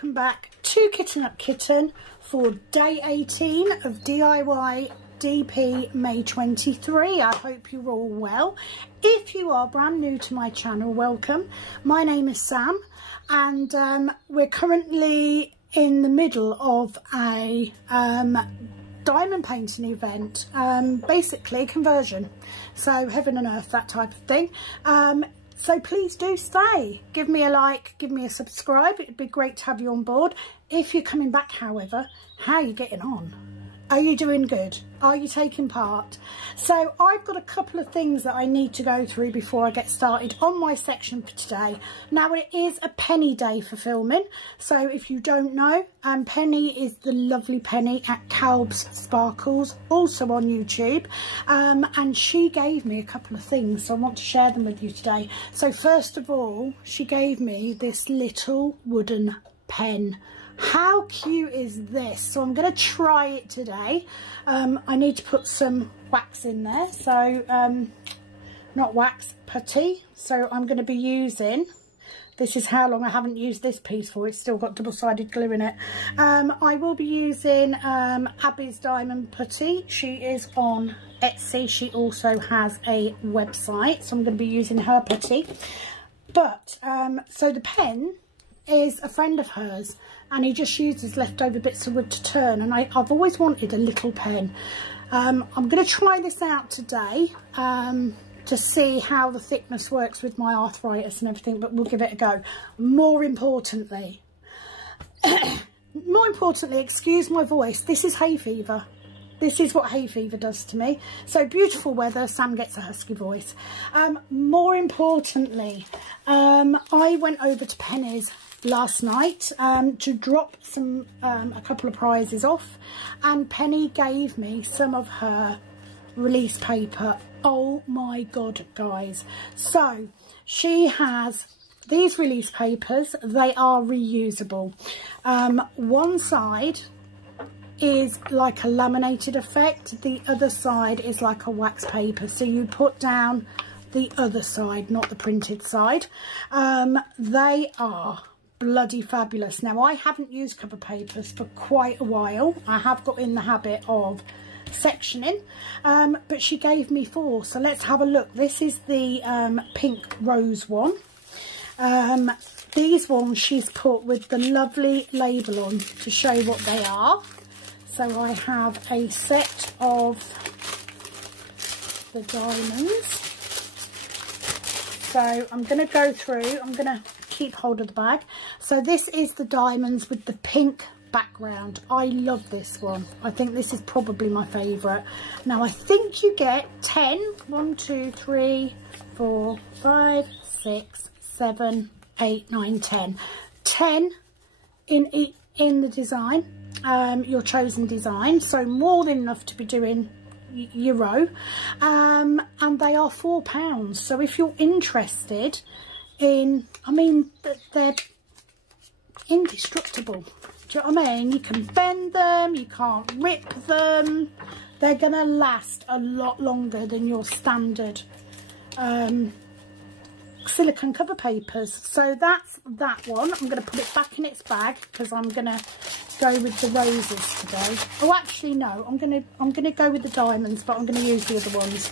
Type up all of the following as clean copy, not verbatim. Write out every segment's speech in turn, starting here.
welcome back to Kitten Up Kitten for day 18 of DIY DP May 23. I hope you're all well. If you are brand new to my channel, welcome. My name is Sam, and we're currently in the middle of a diamond painting event, basically conversion, so heaven and earth, that type of thing. So please do stay, give me a like, give me a subscribe. It'd be great to have you on board. If you're coming back, however, how are you getting on? Are you doing good? Are you taking part? So I've got a couple of things that I need to go through before I get started on my section for today. Now, it is a Penny day for filming. So if you don't know, Penny is the lovely Penny at Calb's Sparkles, also on YouTube. And she gave me a couple of things, so I want to share them with you today. So first of all, she gave me this little wooden pen. How cute is this? So I'm going to try it today. I need to put some wax in there, so not wax, putty. So I'm going to be using, this is how long I haven't used this piece for, it's still got double-sided glue in it. I will be using Abby's Diamond Putty. She is on Etsy. She also has a website, so I'm going to be using her putty. But so the pen is a friend of hers, and he just uses leftover bits of wood to turn, and I've always wanted a little pen. I'm going to try this out today to see how the thickness works with my arthritis and everything, but we'll give it a go. More importantly, excuse my voice, this is hay fever. This is what hay fever does to me. So beautiful weather, Sam gets a husky voice. More importantly, I went over to Penny's last night to drop a couple of prizes off, and Penny gave me some of her release paper. Oh my god, guys. So she has these release papers. They are reusable. One side is like a laminated effect, the other side is like a wax paper, so you put down the other side, not the printed side. They are bloody fabulous. Now, I haven't used cover papers for quite a while. I have got in the habit of sectioning, but she gave me 4, so let's have a look. This is the pink rose one. These ones she's put with the lovely label on to show what they are. So I have a set of the diamonds. So I'm going to go through, I'm going to keep hold of the bag. So this is the diamonds with the pink background. I love this one. I think this is probably my favourite. Now I think you get 10, 1, 2, 3, 4, 5, 6, 7, 8, 9, 10. 10 in the design, your chosen design. So more than enough to be doing your row. And they are £4. So if you're interested in, I mean, they're indestructible. Do you know what I mean? You can bend them, you can't rip them. They're going to last a lot longer than your standard silicone cover papers. So that's that one. I'm going to put it back in its bag because I'm going to go with the roses today. Oh, actually no, I'm going to go with the diamonds, but I'm going to use the other ones.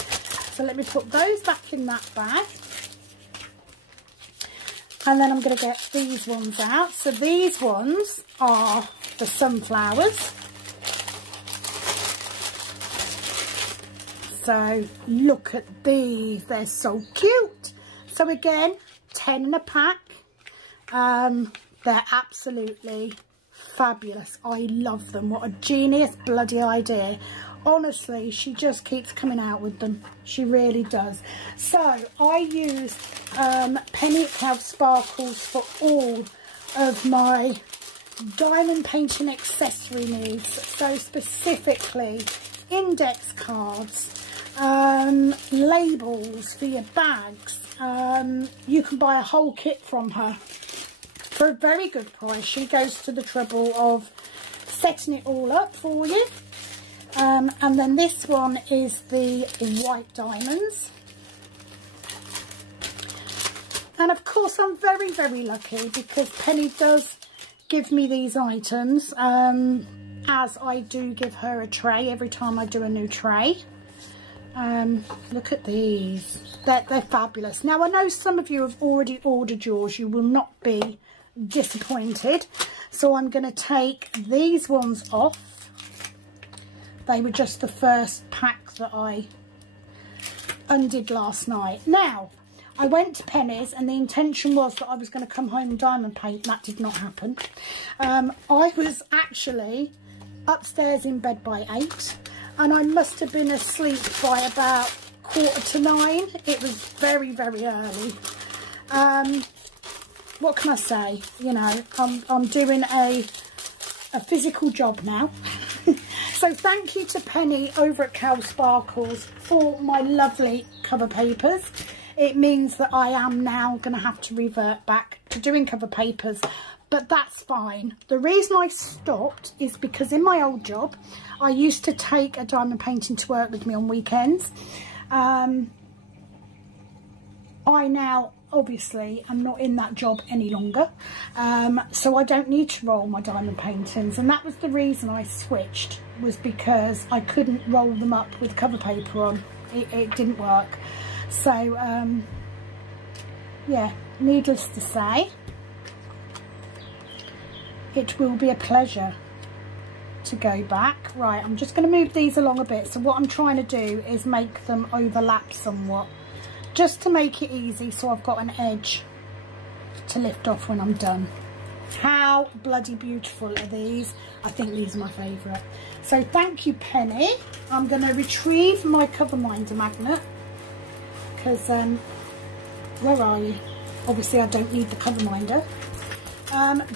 So let me put those back in that bag. And then I'm going to get these ones out. So these ones are the sunflowers. So look at these, they're so cute. So again, 10 in a pack. They're absolutely fabulous. I love them. What a genius bloody idea. Honestly, she just keeps coming out with them. She really does. So I used Penny at Calb's Sparkles for all of my diamond painting accessory needs. So specifically index cards, labels for your bags. You can buy a whole kit from her for a very good price. She goes to the trouble of setting it all up for you. And then this one is the white diamonds. And of course I'm very, very lucky because Penny does give me these items, as I do give her a tray every time I do a new tray. Look at these. They're fabulous. Now, I know some of you have already ordered yours. You will not be disappointed. So I'm going to take these ones off. They were just the first pack that I undid last night. Now, I went to Penny's and the intention was that I was going to come home and diamond paint. That did not happen. I was actually upstairs in bed by 8 and I must have been asleep by about 8:45. It was very, very early. What can I say? You know, I'm doing a physical job now. So thank you to Penny over at Cal Sparkles for my lovely cover papers. It means that I am now going to have to revert back to doing cover papers, but that's fine. The reason I stopped is because in my old job, I used to take a diamond painting to work with me on weekends. I now obviously I'm not in that job any longer, so I don't need to roll my diamond paintings, and that was the reason I switched, was because I couldn't roll them up with cover paper on. It didn't work. So yeah, needless to say, it will be a pleasure to go back. Right, I'm just going to move these along a bit. So what I'm trying to do is make them overlap somewhat, just to make it easy, so I've got an edge to lift off when I'm done. How bloody beautiful are these? I think these are my favourite. So thank you, Penny. I'm going to retrieve my cover minder magnet, because where are you? Obviously I don't need the cover minder.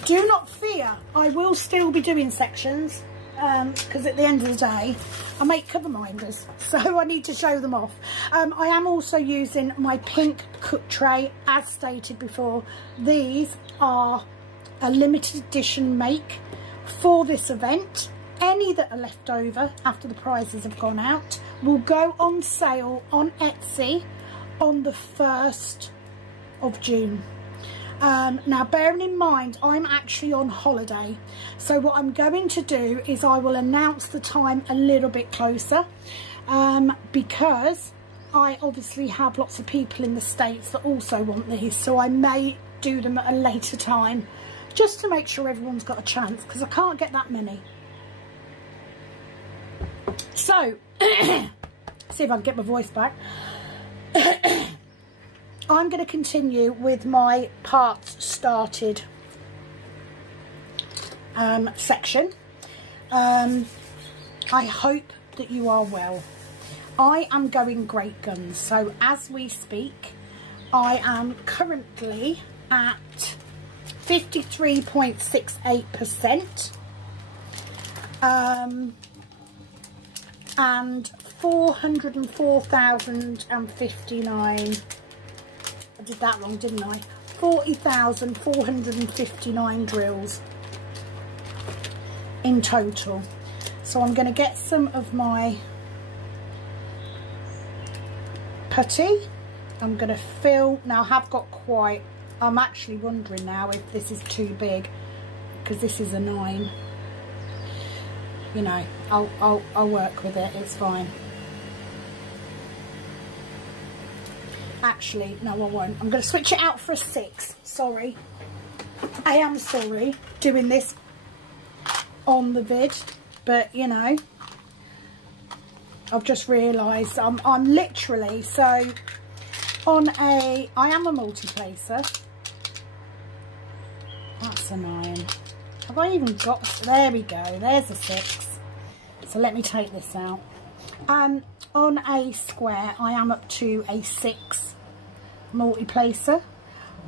Do not fear, I will still be doing sections, because at the end of the day I make cover minders, so I need to show them off. I am also using my pink cook tray, as stated before. These are a limited edition make for this event. Any that are left over after the prizes have gone out will go on sale on Etsy on the 1st of June. Now, bearing in mind I'm actually on holiday, so what I'm going to do is I will announce the time a little bit closer, because I obviously have lots of people in the States that also want these, so I may do them at a later time just to make sure everyone's got a chance, because I can't get that many. So see if I can get my voice back. I'm going to continue with my parts started section. I hope that you are well. I am going great guns. So as we speak, I am currently at 53.68%. And 404,059. I did that wrong, didn't I? 40,459 drills in total. So I'm going to get some of my putty. I'm going to fill. Now I have got quite, I'm actually wondering now if this is too big, because this is a 9. You know, I'll work with it, it's fine. Actually, no, I won't. I'm going to switch it out for a 6. Sorry. I am sorry doing this on the vid, but you know, I've just realised I'm literally, so on a, I am a multi-placer. That's a 9. Have I even got, there we go, there's a 6. So let me take this out. On a square, I am up to a 6 multi-placer.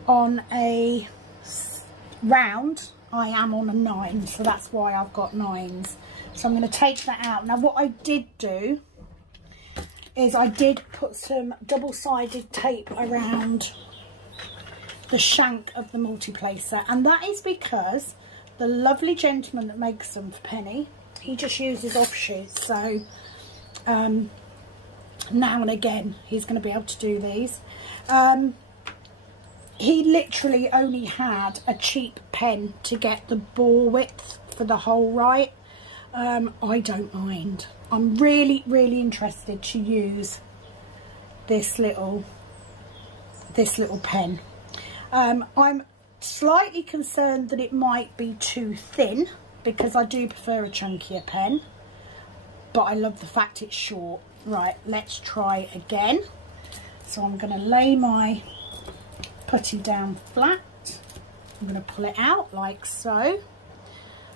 On a round, I am on a 9, so that's why I've got 9s. So I'm going to take that out. Now what I did do is I did put some double-sided tape around the shank of the multi-placer, and that is because the lovely gentleman that makes them for Penny, he just uses offshoots, so now and again he's going to be able to do these. he literally only had a cheap pen to get the bore width for the hole right. I don't mind. I'm really interested to use this little pen. I'm slightly concerned that it might be too thin, because I do prefer a chunkier pen, but I love the fact it's short. Right, let's try again. So I'm going to lay my putty down flat. I'm going to pull it out like so.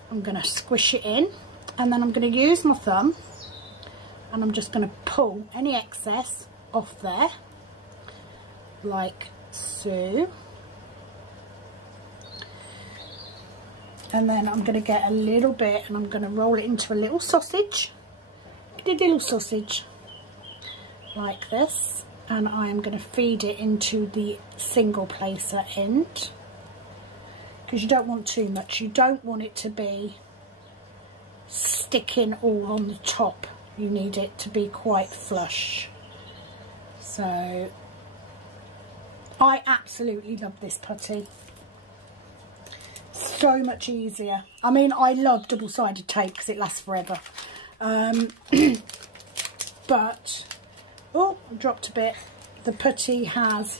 I'm going to squish it in, and then I'm going to use my thumb, and I'm just going to pull any excess off there like so. And then I'm going to get a little bit, and I'm going to roll it into a little sausage. A little sausage like this, and I am going to feed it into the single placer end, because you don't want too much. You don't want it to be sticking all on the top. You need it to be quite flush. So I absolutely love this putty. So much easier. I mean, I love double-sided tape because it lasts forever. But, oh, I dropped a bit. The putty has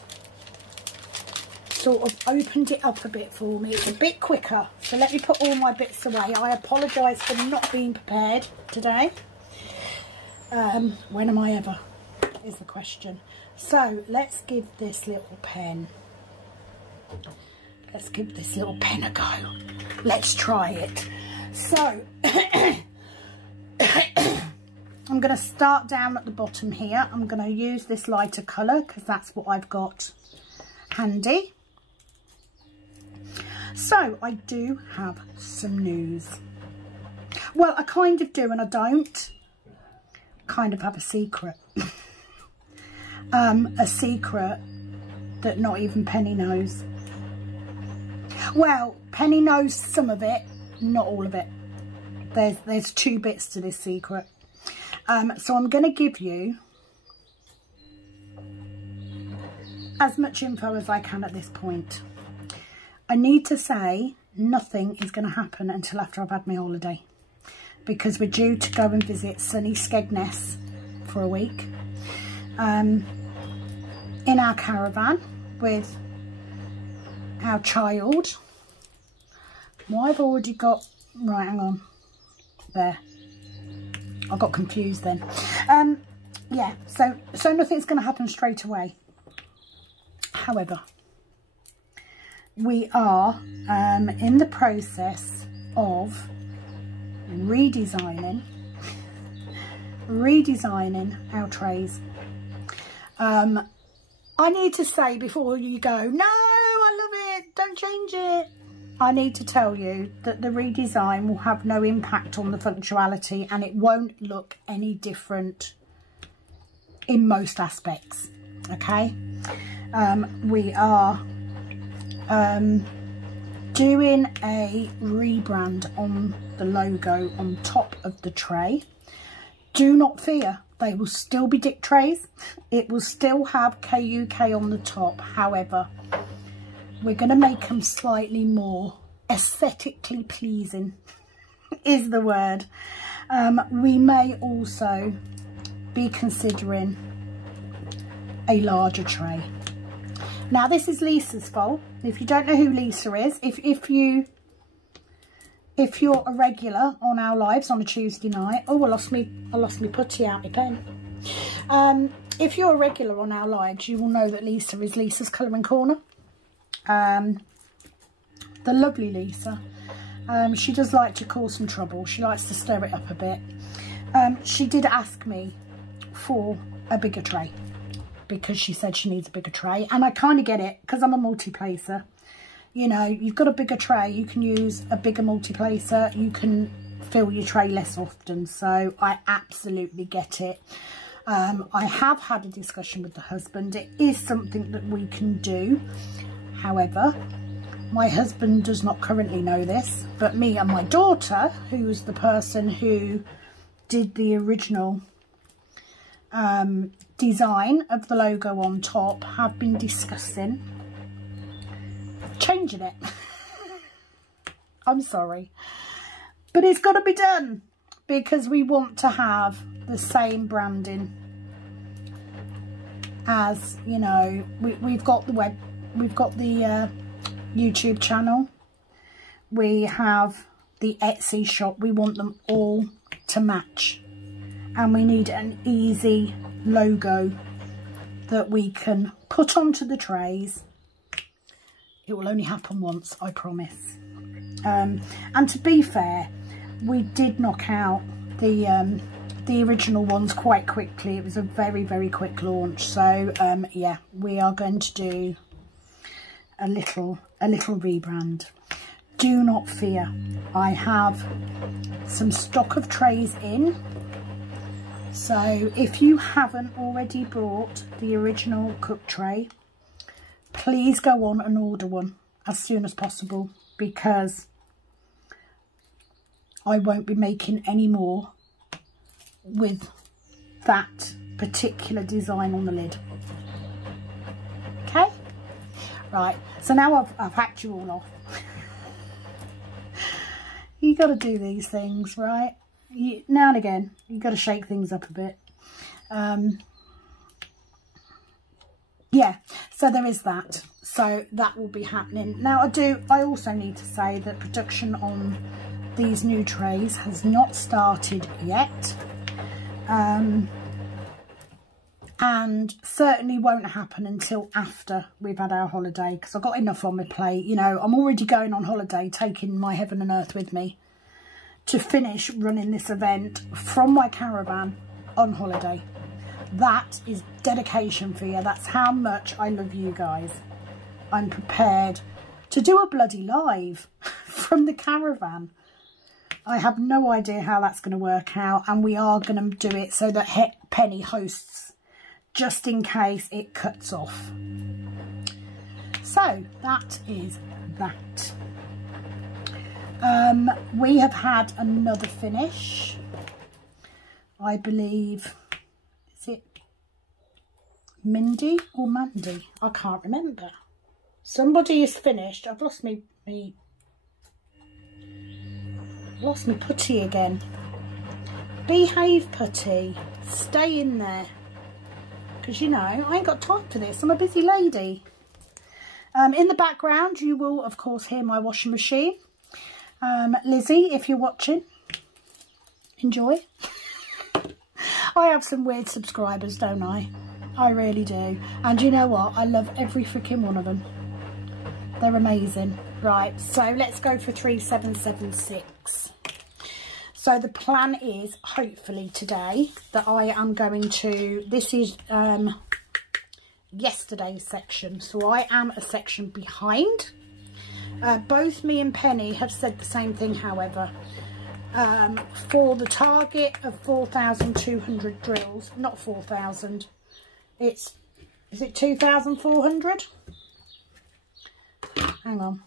sort of opened it up a bit for me. It's a bit quicker. So let me put all my bits away. I apologise for not being prepared today. When am I ever, is the question. So let's give this little pen a go. Let's try it. So I'm going to start down at the bottom here. I'm going to use this lighter colour because that's what I've got handy. So I do have some news. Well, I kind of do and I don't. Kind of have a secret. A secret that not even Penny knows. Well, Penny knows some of it, not all of it. There's two bits to this secret. So I'm going to give you as much info as I can at this point. I need to say nothing is going to happen until after I've had my holiday, because we're due to go and visit sunny Skegness for a week in our caravan with our child. Well, I've already got, right, hang on, there, I got confused then. Yeah, so nothing's going to happen straight away. However, we are in the process of redesigning our trays. I need to say before you go, no, I love it, don't change it. I need to tell you that the redesign will have no impact on the functionality, and it won't look any different in most aspects. Okay, we are doing a rebrand on the logo on top of the tray. Do not fear, they will still be Dick trays. It will still have KUK on the top. However, we're going to make them slightly more aesthetically pleasing is the word. We may also be considering a larger tray. Now, this is Lisa's fault. If you don't know who Lisa is, if you're a regular on our lives on a Tuesday night, oh, I lost me putty out my pen. If you're a regular on our lives, you will know that Lisa is Lisa's Colouring Corner. The lovely Lisa. She does like to cause some trouble. She likes to stir it up a bit. She did ask me for a bigger tray, because she said she needs a bigger tray, and I kind of get it, because I'm a multi-placer. You know, you've got a bigger tray, you can use a bigger multi-placer, you can fill your tray less often, so I absolutely get it. I have had a discussion with the husband. It is something that we can do. However, my husband does not currently know this, but me and my daughter, who's the person who did the original design of the logo on top, have been discussing changing it. I'm sorry, but it's got to be done because we want to have the same branding as, you know, we've got the YouTube channel, we have the Etsy shop. We want them all to match, and we need an easy logo that we can put onto the trays. It will only happen once, I promise. And to be fair, we did knock out the original ones quite quickly. It was a very, very quick launch. So yeah, we are going to do a little rebrand. Do not fear. I have some stock of trays in. So if you haven't already bought the original cook tray, please go on and order one as soon as possible, because I won't be making any more with that particular design on the lid. Okay, right, so now I've hacked you all off. You got to do these things, right? Now and again, you got to shake things up a bit. Yeah, so there is that. So that will be happening. Now I also need to say that production on these new trays has not started yet. And certainly won't happen until after we've had our holiday, because I've got enough on my plate. You know, I'm already going on holiday, taking my heaven and earth with me to finish running this event from my caravan on holiday. That is dedication for you. That's how much I love you guys. I'm prepared to do a bloody live from the caravan. I have no idea how that's going to work out, and we are going to do it so that Penny hosts, just in case it cuts off. So that is that. We have had another finish. I believe, is it Mindy or Mandy? I can't remember. Somebody is finished. I've lost me putty again. Behave, putty. Stay in there. Because, you know, I ain't got time for this. I'm a busy lady. In the background, you will, of course, hear my washing machine. Lizzie, if you're watching, enjoy. I have some weird subscribers, don't I? I really do. And you know what? I love every freaking one of them. They're amazing. Right, so let's go for 3776. So the plan is, hopefully today, that I am going to, this is yesterday's section, so I am a section behind. Both me and Penny have said the same thing, however. For the target of 4,200 drills, not 4,000, is it 2,400? Hang on.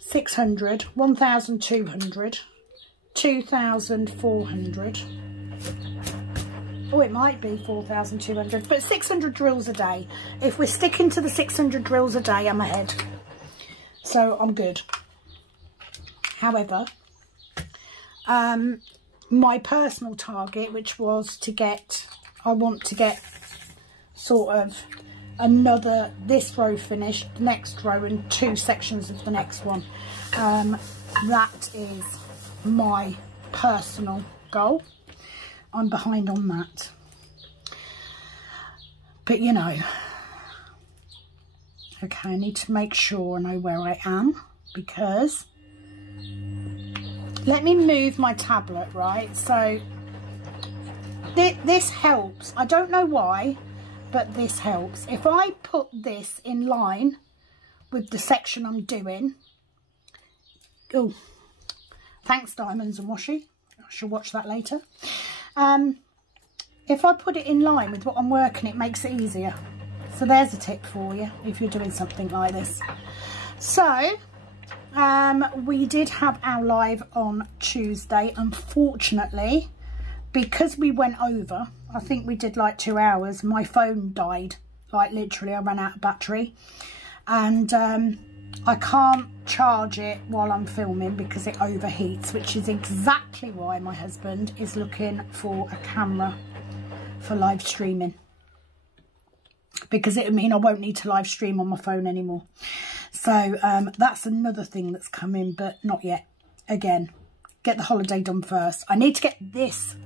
600, 1,200, 2,400. Oh, it might be 4,200, but 600 drills a day. If we're sticking to the 600 drills a day, I'm ahead. So I'm good. However, my personal target, which was to get, I want to get sort of another, this row finished, the next row, and 2 sections of the next one. That is my personal goal. I'm behind on that. But you know, okay, I need to make sure I know where I am, because let me move my tablet, right? So this helps. I don't know why, but this helps. If I put this in line with the section I'm doing, oh, thanks Diamonds and Washi, I shall watch that later. If I put it in line with what I'm working, it makes it easier. So there's a tip for you if you're doing something like this. So we did have our live on Tuesday. Unfortunately, because we went over, I think we did like 2 hours, my phone died. Like literally, I ran out of battery. and I can't charge it while I'm filming because it overheats, which is exactly why my husband is looking for a camera for live streaming, because it'll mean I won't need to live stream on my phone anymore. So that's another thing that's coming, but not yet. Again, get the holiday done first. I need to get this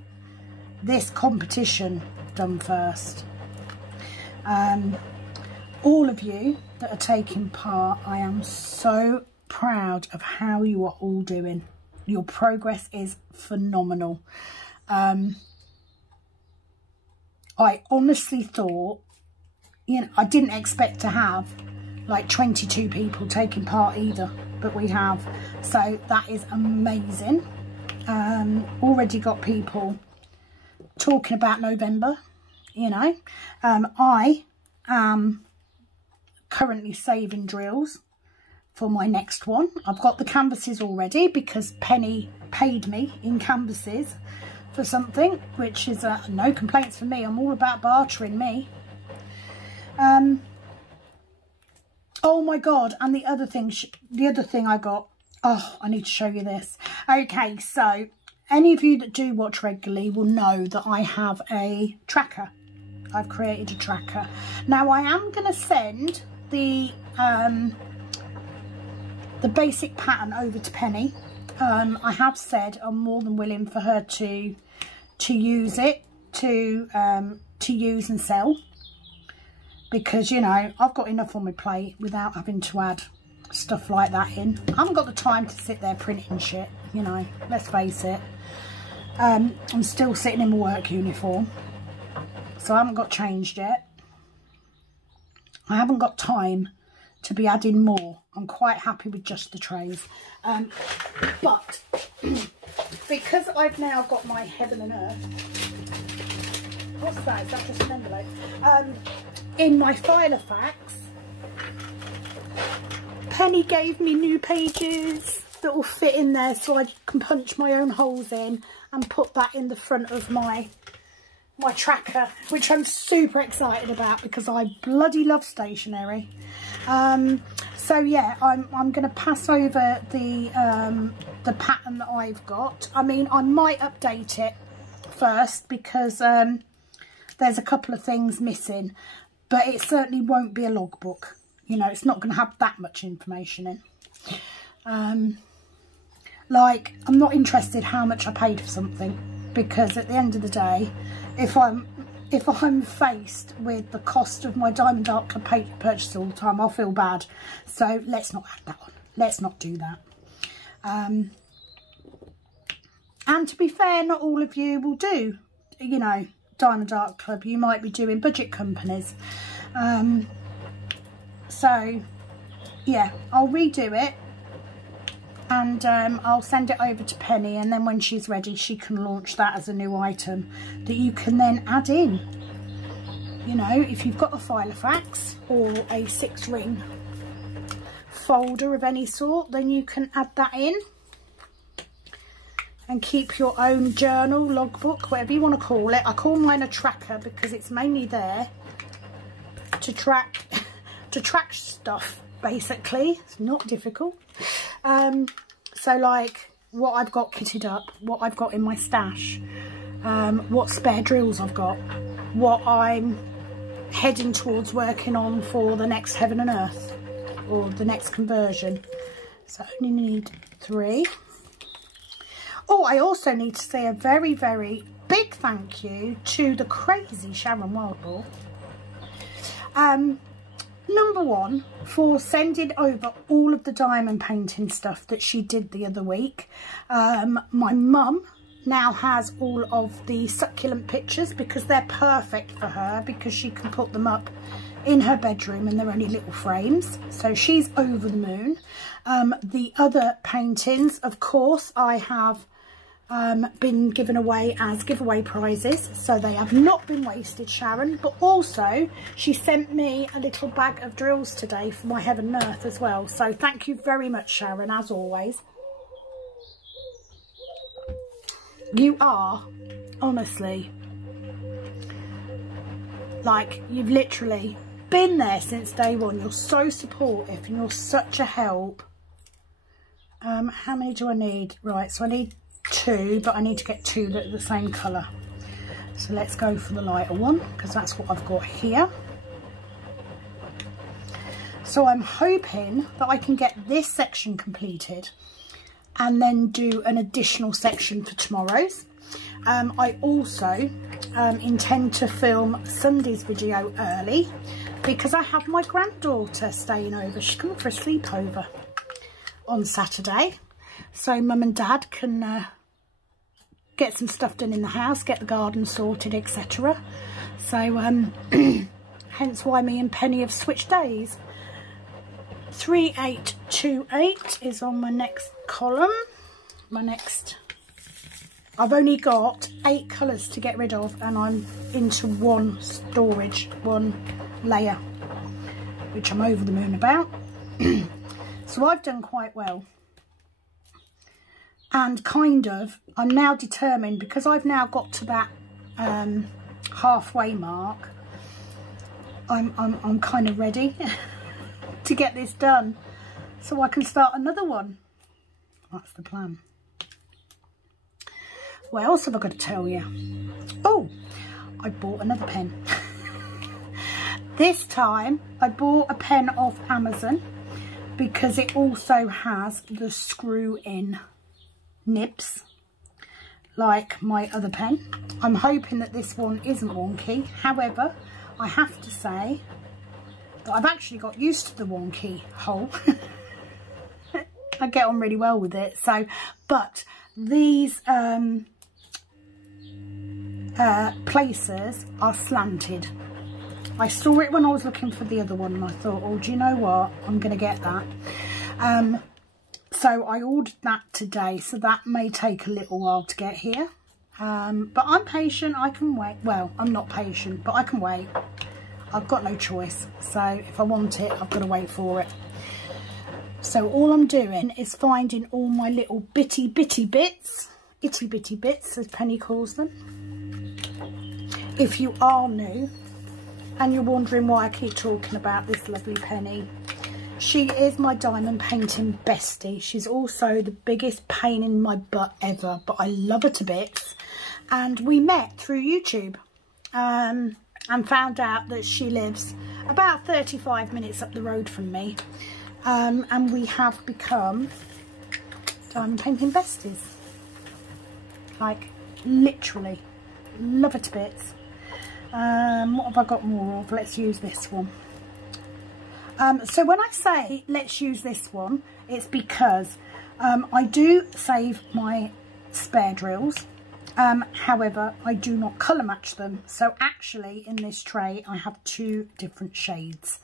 competition done first. All of you that are taking part, I am so proud of how you are all doing. Your progress is phenomenal. I honestly thought, you know, I didn't expect to have like 22 people taking part either, but we have. So that is amazing. Already got people talking about November, you know. I am currently saving drills for my next one. I've got the canvases already because Penny paid me in canvases for something, which is no complaints for me. I'm all about bartering, me. Oh my god, and the other thing I got, oh, I need to show you this. Okay, so any of you that do watch regularly will know that I have a tracker. I've created a tracker. Now I am going to send the basic pattern over to Penny. I have said I'm more than willing for her to use it, to use and sell, because, you know, I've got enough on my plate without having to add stuff like that in. I haven't got the time to sit there printing shit, you know, let's face it. I'm still sitting in my work uniform, so I haven't got changed yet. I haven't got time to be adding more. I'm quite happy with just the trays. But because I've now got my Heaven and Earth, what's that? Is that just an envelope? In my Filofax, Penny gave me new pages that will fit in there, so I can punch my own holes in and put that in the front of my tracker, which I'm super excited about because I bloody love stationery. So yeah, I'm going to pass over the pattern that I've got. I mean, I might update it first because there's a couple of things missing, but it certainly won't be a logbook. You know, it's not going to have that much information in. Like, I'm not interested how much I paid for something, because at the end of the day, if I'm faced with the cost of my Diamond Art Club paper purchase all the time, I'll feel bad. So let's not add that one. Let's not do that. And to be fair, not all of you will do, you know, Diamond Art Club. You might be doing budget companies. So yeah, I'll redo it, and I'll send it over to Penny, and then when she's ready she can launch that as a new item that you can then add in. You know, if you've got a Filofax or a 6-ring folder of any sort, then you can add that in and keep your own journal, logbook, whatever you want to call it. I call mine a tracker because it's mainly there to track stuff, basically. It's not difficult. So like what I've got kitted up, what I've got in my stash, what spare drills I've got, what I'm heading towards working on for the next Heaven and Earth or the next conversion. So I only need 3. Oh, I also need to say a very, very big thank you to the crazy Sharon Wildball. Number 1, for sending over all of the diamond painting stuff that she did the other week. My mum now has all of the succulent pictures because they're perfect for her, because she can put them up in her bedroom and they're only little frames. So she's over the moon. The other paintings, of course, I have been given away as giveaway prizes, so they have not been wasted, Sharon. But also she sent me a little bag of drills today for my Heaven and Earth as well, so thank you very much, Sharon, as always. You are honestly, like, you've literally been there since day one. You're so supportive and you're such a help. How many do I need? Right, so I need 2, but I need to get 2 that are the same colour. So let's go for the lighter one, because that's what I've got here. So I'm hoping that I can get this section completed and then do an additional section for tomorrow's. I also intend to film Sunday's video early because I have my granddaughter staying over. She's coming for a sleepover on Saturday, so mum and dad can get some stuff done in the house, get the garden sorted, etc. So hence why me and Penny have switched days. 3828 is on my next column. I've only got 8 colours to get rid of, and I'm into one layer, which I'm over the moon about. So I've done quite well. And kind of, I'm now determined, because I've now got to that halfway mark, I'm kind of ready to get this done so I can start another one. That's the plan. What else have I got to tell you? Oh, I bought another pen. This time I bought a pen off Amazon because it also has the screw-in nibs like my other pen. I'm hoping that this one isn't wonky. However, I have to say that I've actually got used to the wonky hole. I get on really well with it. So, but these placers are slanted. I saw it when I was looking for the other one and I thought, oh, do you know what, I'm going to get that. So I ordered that today, so that may take a little while to get here, but I'm patient, I can wait. Well, I'm not patient, but I can wait. I've got no choice, so if I want it, I've got to wait for it. So all I'm doing is finding all my little itty bitty bits as Penny calls them. If you are new and you're wondering why I keep talking about this lovely Penny, she is my diamond painting bestie. She's also the biggest pain in my butt ever, but I love her to bits. And we met through YouTube and found out that she lives about 35 minutes up the road from me. And we have become diamond painting besties. Like, literally. Love her to bits. What have I got more of? Let's use this one. So when I say let's use this one, it's because I do save my spare drills. However, I do not colour match them. So actually in this tray I have 2 different shades.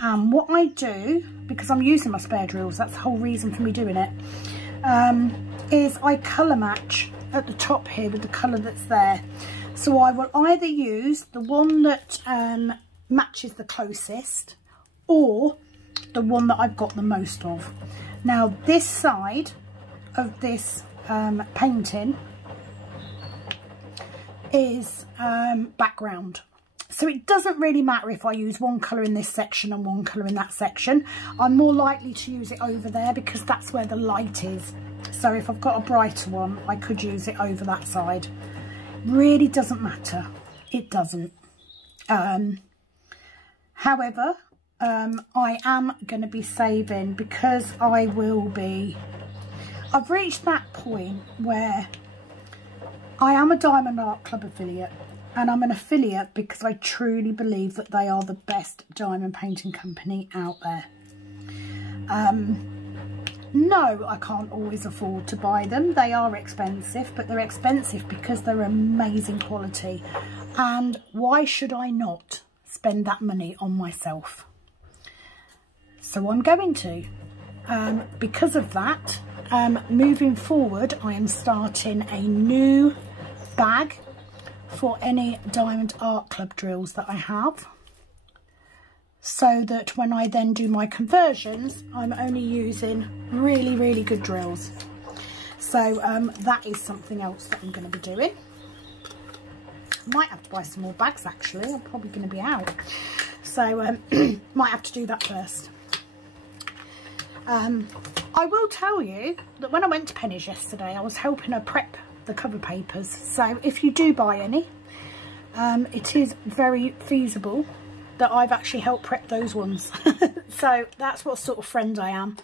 What I do, because I'm using my spare drills, that's the whole reason for me doing it, is I colour match at the top here with the colour that's there. So I will either use the one that matches the closest, or the one that I've got the most of. Now this side of this painting is background, so it doesn't really matter if I use one colour in this section and one colour in that section. I'm more likely to use it over there because that's where the light is. So if I've got a brighter one, I could use it over that side. Really doesn't matter, it doesn't. However, I am going to be saving, because I've reached that point where I am a Diamond Art Club affiliate, and I'm an affiliate because I truly believe that they are the best diamond painting company out there. No, I can't always afford to buy them. They are expensive, but they're expensive because they're amazing quality. And why should I not spend that money on myself? So I'm going to. Because of that, moving forward, I am starting a new bag for any Diamond Art Club drills that I have, so that when I then do my conversions, I'm only using really, really good drills. So that is something else that I'm going to be doing. I might have to buy some more bags actually, I'm probably going to be out. So might have to do that first. I will tell you that when I went to Penny's yesterday, I was helping her prep the cover papers. So if you do buy any, it is very feasible that I've actually helped prep those ones. So that's what sort of friend I am.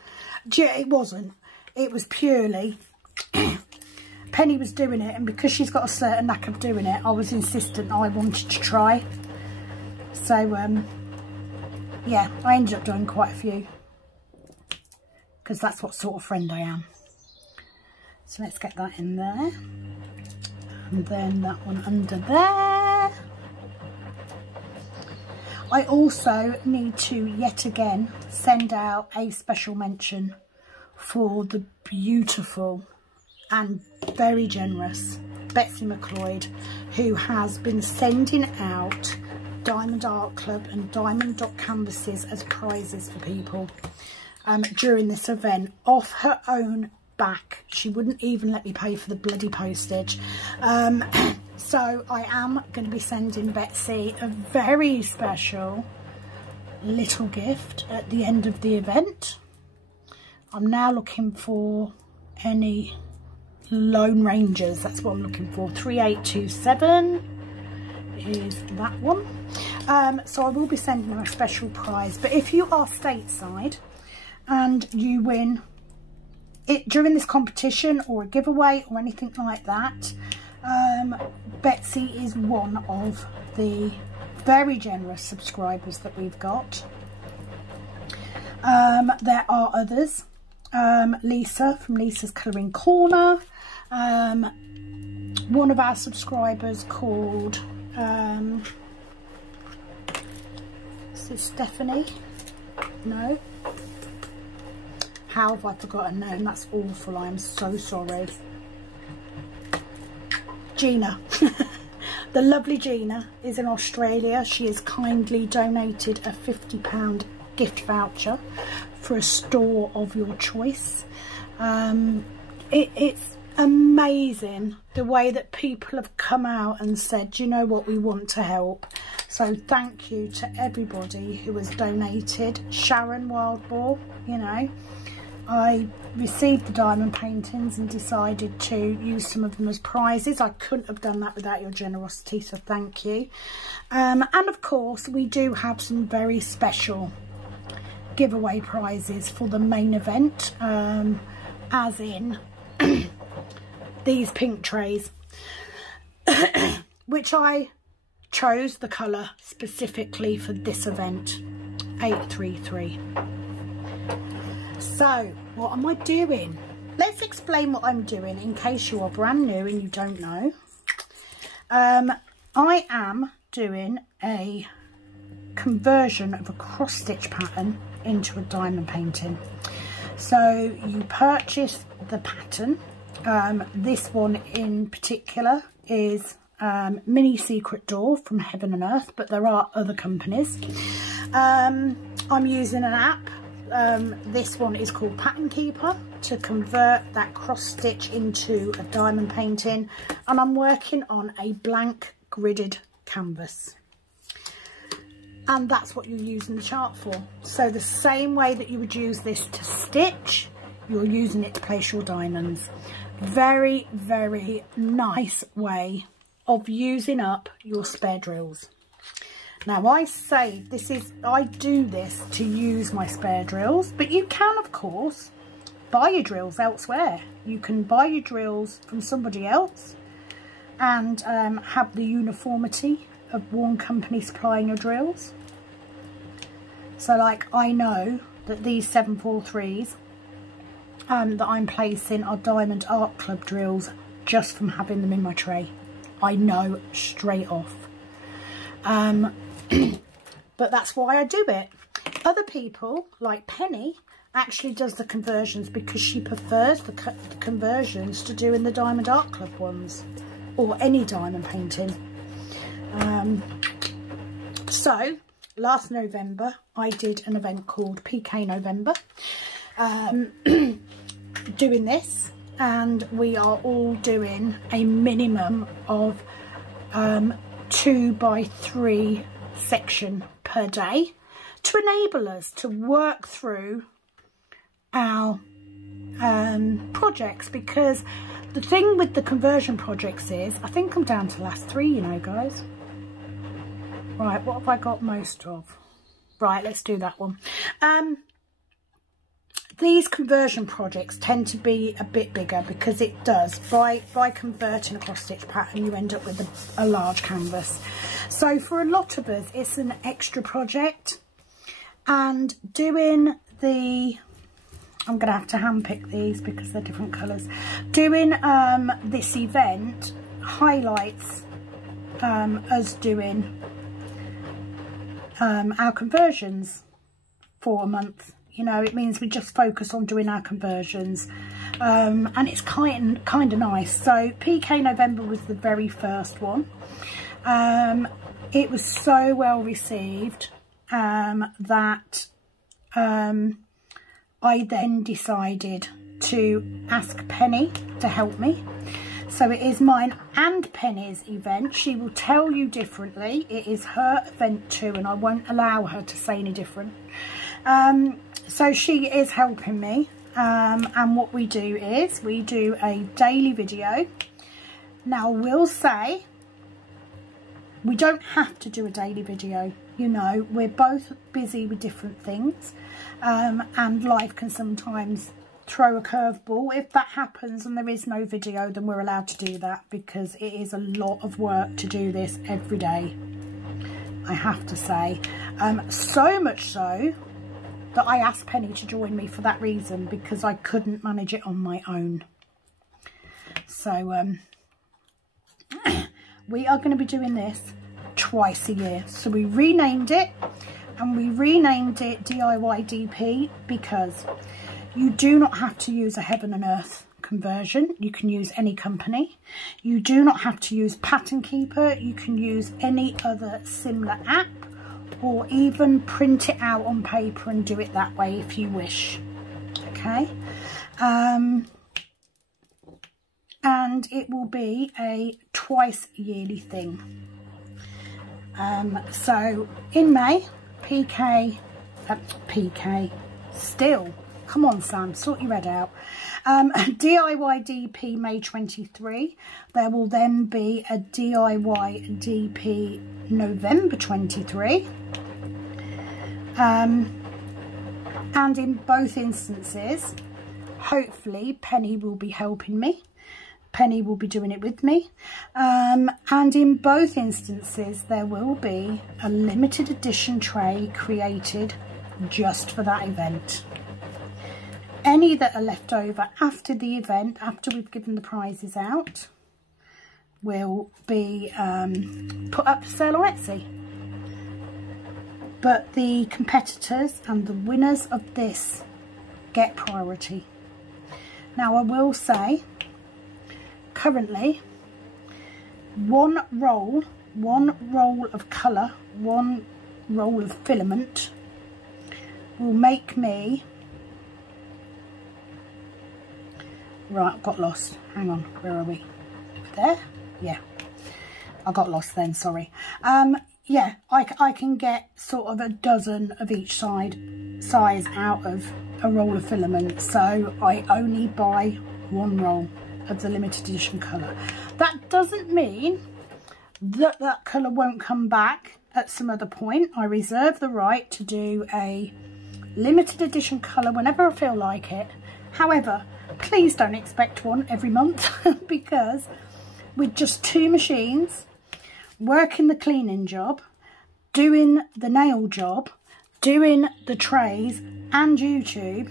It wasn't. It was purely Penny was doing it, and because she's got a certain knack of doing it, I was insistent I wanted to try. So yeah, I ended up doing quite a few, because that's what sort of friend I am. So let's get that in there, and then that one under there. I also need to yet again send out a special mention for the beautiful and very generous Betsy McLeod, who has been sending out Diamond Art Club and Diamond Dot canvases as prizes for people during this event off her own back. She wouldn't even let me pay for the bloody postage. So I am going to be sending Betsy a very special little gift at the end of the event. I'm now looking for any Lone Rangers. That's what I'm looking for. 3827 is that one. So I will be sending her a special prize. But if you are stateside and you win it during this competition or a giveaway or anything like that, Betsy is one of the very generous subscribers that we've got. There are others. Lisa from Lisa's Colouring Corner. One of our subscribers called is it Stephanie? No. How have I forgotten her name? That's awful. I am so sorry. Gina. The lovely Gina is in Australia. She has kindly donated a £50 gift voucher for a store of your choice. It's amazing the way that people have come out and said, you know what, we want to help. So thank you to everybody who has donated. Sharon Wildboar, you know, I received the diamond paintings and decided to use some of them as prizes. I couldn't have done that without your generosity, so thank you. And of course we do have some very special giveaway prizes for the main event, as in these pink trays, which I chose the colour specifically for this event, 833. So what am I doing? Let's explain what I'm doing in case you are brand new and you don't know. I am doing a conversion of a cross stitch pattern into a diamond painting. So you purchase the pattern. This one in particular is Mini Secret Door from Heaven and Earth, but there are other companies. I'm using an app. This one is called Pattern Keeper to convert that cross stitch into a diamond painting, and I'm working on a blank gridded canvas. And that's what you're using the chart for. So the same way that you would use this to stitch, you're using it to place your diamonds. Very, very nice way of using up your spare drills. Now I say I do this to use my spare drills, but you can of course buy your drills elsewhere. You can buy your drills from somebody else and have the uniformity of one company supplying your drills. So like, I know that these 743s that I'm placing are Diamond Art Club drills just from having them in my tray. I know straight off. But that's why I do it. Other people, like Penny, actually does the conversions because she prefers the conversions to doing the Diamond Art Club ones, or any diamond painting. So last November I did an event called PK November, doing this, and we are all doing a minimum of 2 by 3 section per day to enable us to work through our projects, because the thing with the conversion projects is, I think I'm down to the last 3, you know, guys. Right, what have I got most of? Right, let's do that one. These conversion projects tend to be a bit bigger, because it does, by converting a cross stitch pattern, you end up with a large canvas. So for a lot of us, it's an extra project, and doing the, I'm going to have to hand pick these because they're different colours. Doing this event highlights us doing our conversions for a month. You know, it means we just focus on doing our conversions, and it's kind of nice. So PK November was the very first one. It was so well received that I then decided to ask Penny to help me. So it is mine and Penny's event. She will tell you differently. It is her event too, and I won't allow her to say any different. So she is helping me, and what we do is we do a daily video. Now, I will say we don't have to do a daily video. You know, we're both busy with different things, and life can sometimes throw a curveball. If that happens and there is no video, then we're allowed to do that, because it is a lot of work to do this every day, I have to say. So much so that I asked Penny to join me for that reason, because I couldn't manage it on my own. So we are going to be doing this twice a year. So we renamed it, and we renamed it DIY DP because you do not have to use a Heaven and Earth conversion. You can use any company. You do not have to use Pattern Keeper. You can use any other similar app, or even print it out on paper and do it that way if you wish. Okay, and it will be a twice yearly thing. So in May, PK, still, come on Sam, sort your head out. DIY DP May 23. There will then be a DIY DP November 23. And in both instances, hopefully Penny will be helping me. Penny will be doing it with me. And in both instances, there will be a limited edition tray created just for that event. Any that are left over after the event, after we've given the prizes out, will be put up for sale on Etsy. But the competitors and the winners of this get priority. Now, I will say, currently, one roll of colour, one roll of filament will make me, right, I've got lost, hang on, where are we? There? Yeah, I got lost then, sorry. Yeah, I can get sort of a dozen of each size out of a roll of filament, so I only buy one roll of the limited edition colour. That doesn't mean that that colour won't come back at some other point. I reserve the right to do a limited edition colour whenever I feel like it. However, please don't expect one every month because with just 2 machines, working the cleaning job, doing the nail job, doing the trays and YouTube,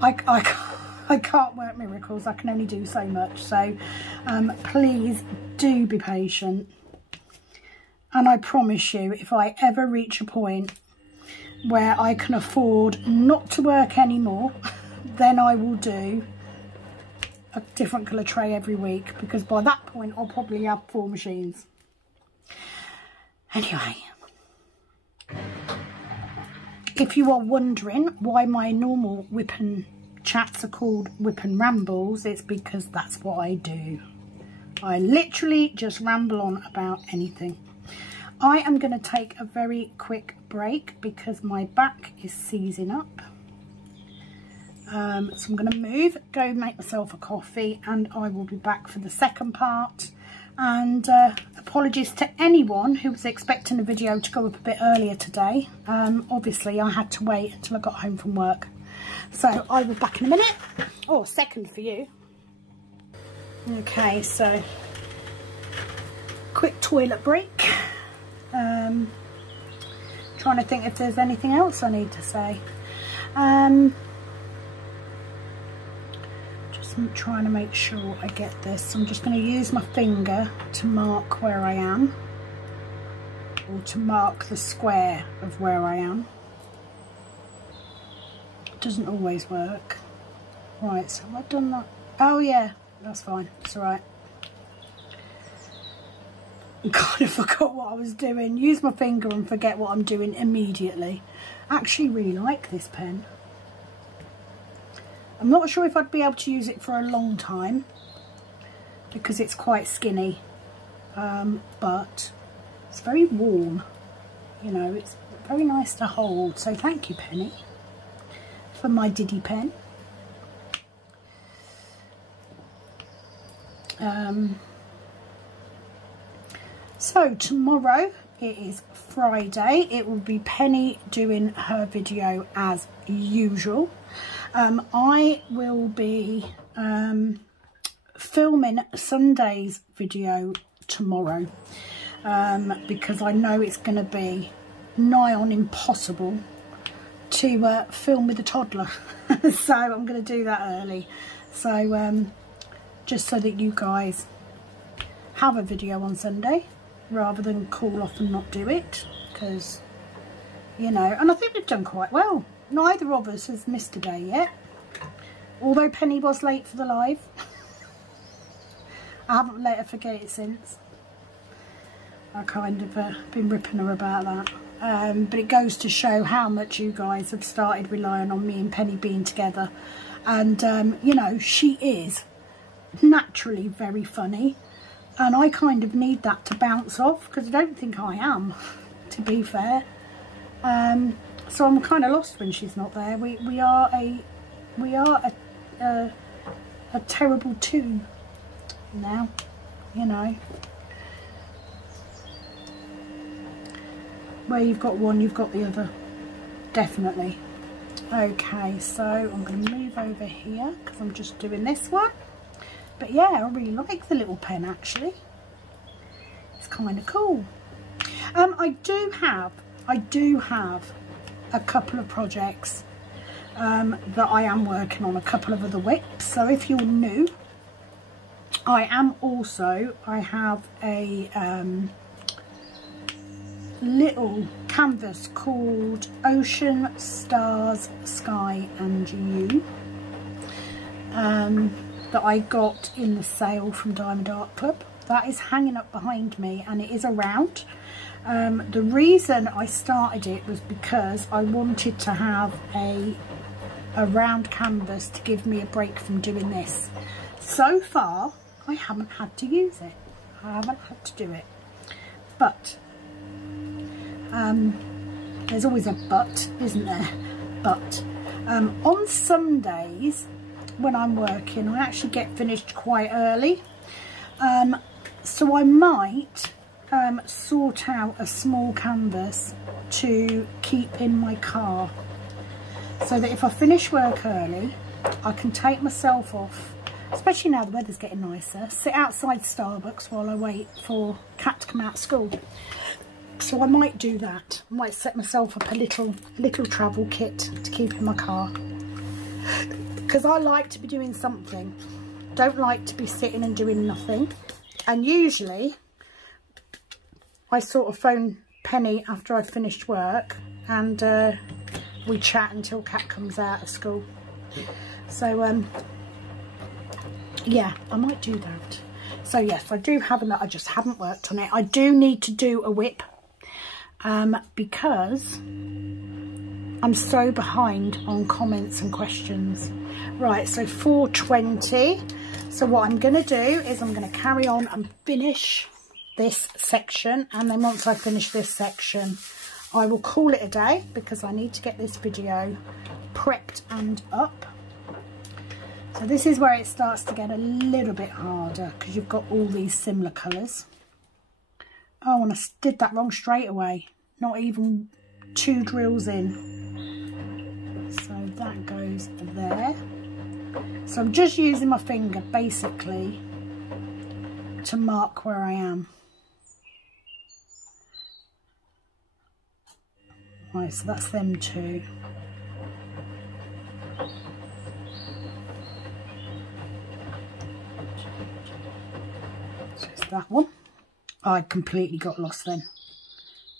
I can't work miracles. I can only do so much. So please do be patient. And I promise you, if I ever reach a point where I can afford not to work anymore, then I will do a different colour tray every week, because by that point I'll probably have 4 machines. Anyway, if you are wondering why my normal whip and chats are called Whip and Rambles, it's because that's what I do. I literally just ramble on about anything. I am going to take a very quick break because my back is seizing up. So I'm going to move, go make myself a coffee, and I will be back for the second part. And apologies to anyone who was expecting the video to go up a bit earlier today. Obviously I had to wait until I got home from work. So I will be back in a minute, or a second for you. Okay, so quick toilet break. Trying to think if there's anything else I need to say. Just trying to make sure I get this. I'm just going to use my finger to mark where I am, or to mark the square of where I am. It doesn't always work. Right, so have I done that? Oh yeah, that's fine, it's alright. I kind of forgot what I was doing. Use my finger and forget what I'm doing immediately. I actually really like this pen. I'm not sure if I'd be able to use it for a long time because it's quite skinny, but it's very warm. You know, it's very nice to hold. So thank you, Penny, for my Diddy pen. So tomorrow, it is Friday. It will be Penny doing her video as usual. I will be filming Sunday's video tomorrow because I know it's going to be nigh on impossible to film with a toddler. So I'm going to do that early. So just so that you guys have a video on Sunday, rather than call off and not do it, because, you know, and I think we've done quite well. Neither of us has missed a day yet, although Penny was late for the live. I haven't let her forget it since. I kind of been ripping her about that, but it goes to show how much you guys have started relying on me and Penny being together. And you know, she is naturally very funny, and I kind of need that to bounce off, because I don't think I am, to be fair. So I'm kind of lost when she's not there. We are a terrible two now, you know. Where you've got one, you've got the other, definitely. Okay, so I'm going to move over here because I'm just doing this one. But yeah, I really like the little pen actually. It's kind of cool. I do have a couple of projects that I am working on, a couple of other whips. So if you're new, I have a little canvas called Ocean, Stars, Sky and You that I got in the sale from Diamond Art Club. That is hanging up behind me, and it is a round. The reason I started it was because I wanted to have a round canvas to give me a break from doing this. So far I haven't had to use it, I haven't had to do it, but there's always a but, isn't there? But on some days when I'm working, I actually get finished quite early, so I might sort out a small canvas to keep in my car, so that if I finish work early, I can take myself off, especially now the weather's getting nicer, sit outside Starbucks while I wait for Kat to come out of school. So I might do that. I might set myself up a little travel kit to keep in my car, because I like to be doing something. Don't like to be sitting and doing nothing. And usually I sort of phone Penny after I've finished work, and we chat until Kat comes out of school. So yeah, I might do that. So yes, I do have that. I just haven't worked on it. I do need to do a whip because I'm so behind on comments and questions. Right, so 4:20. So what I'm going to do is I'm going to carry on and finish this section, and then once I finish this section I will call it a day, because I need to get this video prepped and up. So this is where it starts to get a little bit harder, because you've got all these similar colours. Oh, and I did that wrong straight away, not even 2 drills in. So that goes there. So I'm just using my finger basically to mark where I am. Right, so that's them 2. So it's that one. I completely got lost then.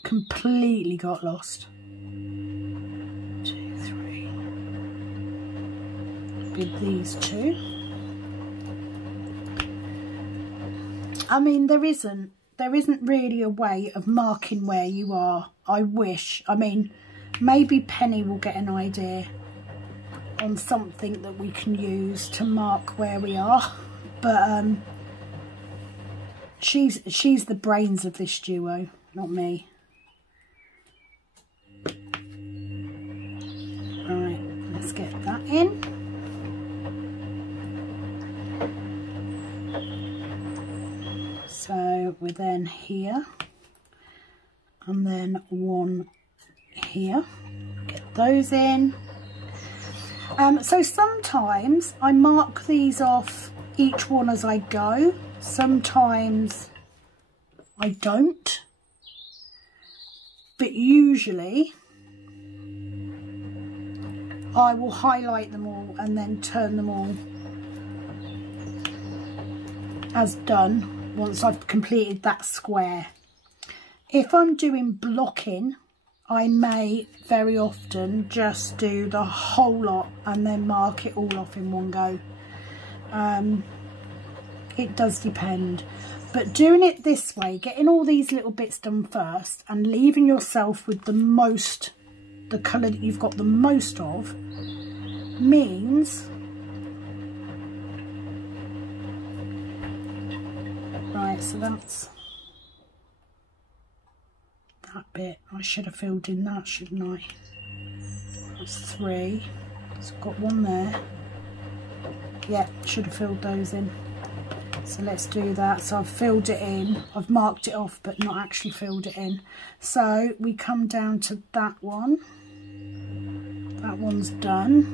Completely got lost. 2, 3. With these 2. I mean, there isn't really a way of marking where you are. I wish. I mean, maybe Penny will get an idea on something that we can use to mark where we are, but she's the brains of this duo, not me. Right, let's get that in. So we're then here, and then 1 here. Get those in. So sometimes I mark these off each one as I go. Sometimes I don't. But usually I will highlight them all and then turn them all as done once I've completed that square. If I'm doing blocking, I may very often just do the whole lot and then mark it all off in one go. It does depend, but doing it this way, getting all these little bits done first and leaving yourself with the colour that you've got the most of, means right, so that's that bit. I should have filled in that, shouldn't I? That's 3, so I've got 1 there. Yeah, should have filled those in. So let's do that. So I've filled it in, I've marked it off but not actually filled it in. So we come down to that one. That one's done.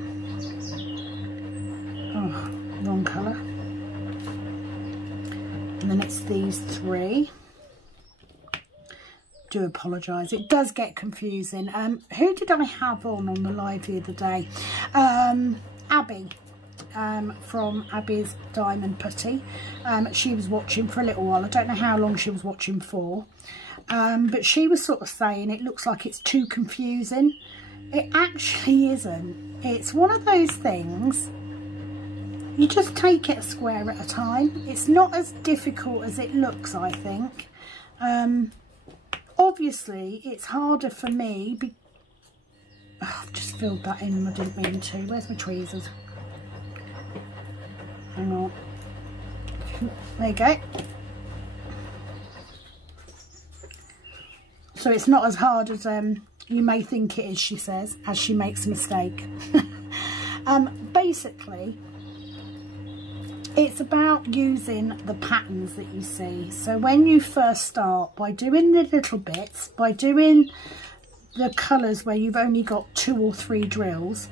Oh, wrong colour. And then it's these 3. Do apologise, it does get confusing. Who did I have on the live the other day? Abby, from Abby's Diamond Putty. She was watching for a little while. I don't know how long she was watching for, but she was sort of saying it looks like it's too confusing. It actually isn't. It's one of those things, you just take it a square at a time. It's not as difficult as it looks, I think. Obviously it's harder for me. I've just filled that in, I didn't mean to. Where's my tweezers? Hang on. There you go. So it's not as hard as you may think it is, she says, as she makes a mistake. Basically, it's about using the patterns that you see. So when you first start, by doing the little bits, by doing the colours where you've only got 2 or 3 drills,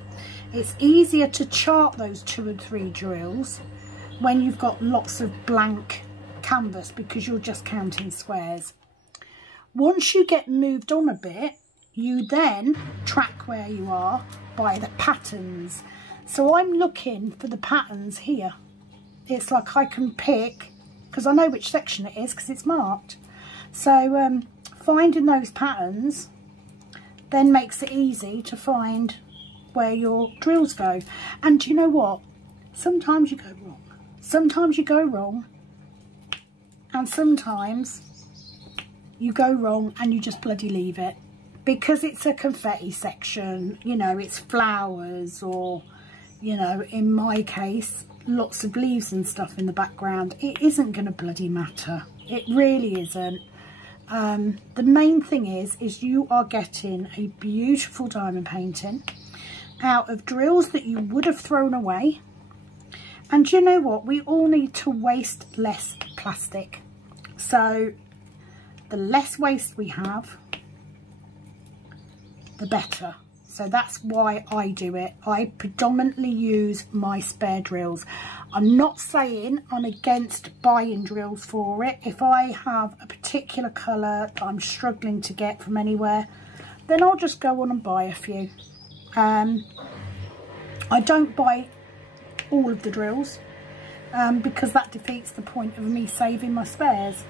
it's easier to chart those 2 and 3 drills when you've got lots of blank canvas, because you're just counting squares. Once you get moved on a bit, you then track where you are by the patterns. So I'm looking for the patterns here. It's like I can pick, because I know which section it is because it's marked. So finding those patterns then makes it easy to find where your drills go. And do you know what? Sometimes you go wrong. Sometimes you go wrong, and sometimes you go wrong and you just bloody leave it because it's a confetti section, you know, it's flowers, or, you know, in my case, lots of leaves and stuff in the background. It isn't going to bloody matter. It really isn't. The main thing is you are getting a beautiful diamond painting out of drills that you would have thrown away. And you know what? We all need to waste less plastic. So the less waste we have, the better. So that's why I do it. I predominantly use my spare drills. I'm not saying I'm against buying drills for it. If I have a particular colour that I'm struggling to get from anywhere, then I'll just go on and buy a few. I don't buy all of the drills because that defeats the point of me saving my spares.